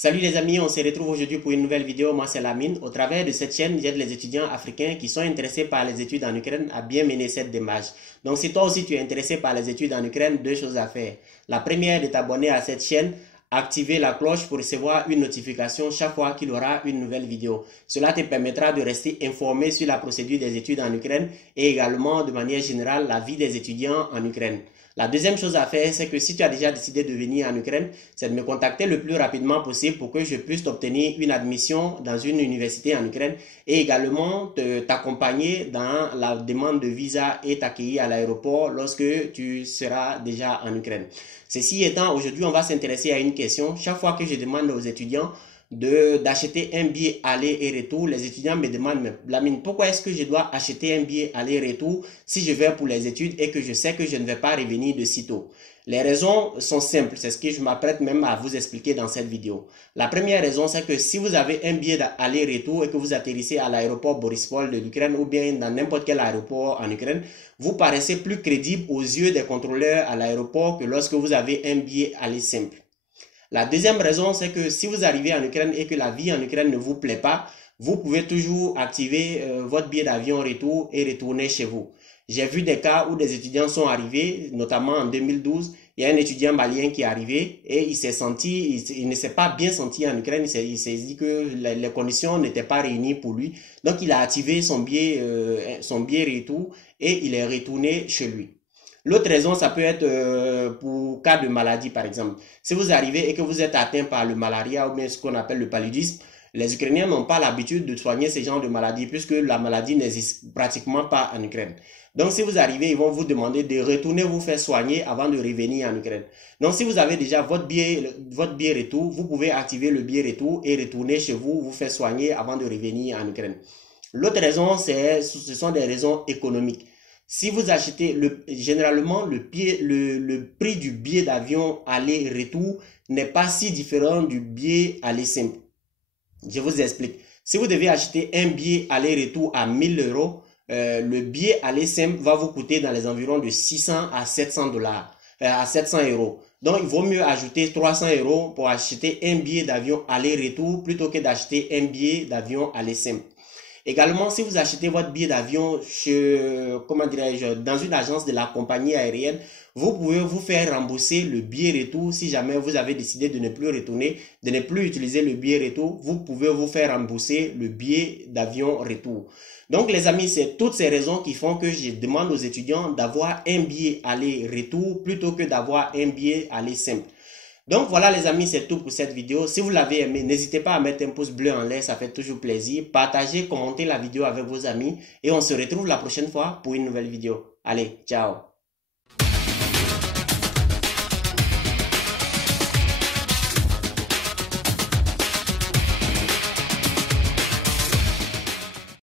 Salut les amis, on se retrouve aujourd'hui pour une nouvelle vidéo. Moi c'est Lamine. Au travers de cette chaîne, j'aide les étudiants africains qui sont intéressés par les études en Ukraine à bien mener cette démarche. Donc si toi aussi tu es intéressé par les études en Ukraine, deux choses à faire. La première est de t'abonner à cette chaîne, activer la cloche pour recevoir une notification chaque fois qu'il y aura une nouvelle vidéo. Cela te permettra de rester informé sur la procédure des études en Ukraine et également de manière générale la vie des étudiants en Ukraine. La deuxième chose à faire, c'est que si tu as déjà décidé de venir en Ukraine, c'est de me contacter le plus rapidement possible pour que je puisse t'obtenir une admission dans une université en Ukraine et également t'accompagner dans la demande de visa et t'accueillir à l'aéroport lorsque tu seras déjà en Ukraine. Ceci étant, aujourd'hui, on va s'intéresser à une question. Chaque fois que je demande aux étudiants d'acheter un billet aller et retour, les étudiants me demandent, mais Lamine, pourquoi est-ce que je dois acheter un billet aller et retour si je vais pour les études et que je sais que je ne vais pas revenir de sitôt? Les raisons sont simples, c'est ce que je m'apprête même à vous expliquer dans cette vidéo. La première raison, c'est que si vous avez un billet aller-retour et que vous atterrissez à l'aéroport Borispol de l'Ukraine ou bien dans n'importe quel aéroport en Ukraine, vous paraissez plus crédible aux yeux des contrôleurs à l'aéroport que lorsque vous avez un billet aller simple. La deuxième raison, c'est que si vous arrivez en Ukraine et que la vie en Ukraine ne vous plaît pas, vous pouvez toujours activer votre billet d'avion retour et retourner chez vous. J'ai vu des cas où des étudiants sont arrivés, notamment en 2012. Il y a un étudiant malien qui est arrivé et il ne s'est pas bien senti en Ukraine. Il s'est dit que les conditions n'étaient pas réunies pour lui. Donc, il a activé son billet retour et il est retourné chez lui. L'autre raison, ça peut être pour cas de maladie, par exemple. Si vous arrivez et que vous êtes atteint par le malaria ou bien ce qu'on appelle le paludisme, les Ukrainiens n'ont pas l'habitude de soigner ces genres de maladies puisque la maladie n'existe pratiquement pas en Ukraine. Donc, si vous arrivez, ils vont vous demander de retourner vous faire soigner avant de revenir en Ukraine. Donc, si vous avez déjà votre billet retour, vous pouvez activer le billet retour et retourner chez vous, vous faire soigner avant de revenir en Ukraine. L'autre raison, ce sont des raisons économiques. Si vous achetez, généralement, le prix du billet d'avion aller-retour n'est pas si différent du billet aller simple. Je vous explique. Si vous devez acheter un billet aller-retour à 1000 euros, le billet aller simple va vous coûter dans les environs de 600 à 700 dollars, à 700 euros. Donc, il vaut mieux ajouter 300 euros pour acheter un billet d'avion aller-retour plutôt que d'acheter un billet d'avion aller simple. Également, si vous achetez votre billet d'avion dans une agence de la compagnie aérienne, vous pouvez vous faire rembourser le billet retour si jamais vous avez décidé de ne plus retourner, de ne plus utiliser le billet retour, vous pouvez vous faire rembourser le billet d'avion retour. Donc les amis, c'est toutes ces raisons qui font que je demande aux étudiants d'avoir un billet aller-retour plutôt que d'avoir un billet aller simple. Donc voilà les amis, c'est tout pour cette vidéo. Si vous l'avez aimé, n'hésitez pas à mettre un pouce bleu en l'air, ça fait toujours plaisir. Partagez, commentez la vidéo avec vos amis et on se retrouve la prochaine fois pour une nouvelle vidéo. Allez, ciao!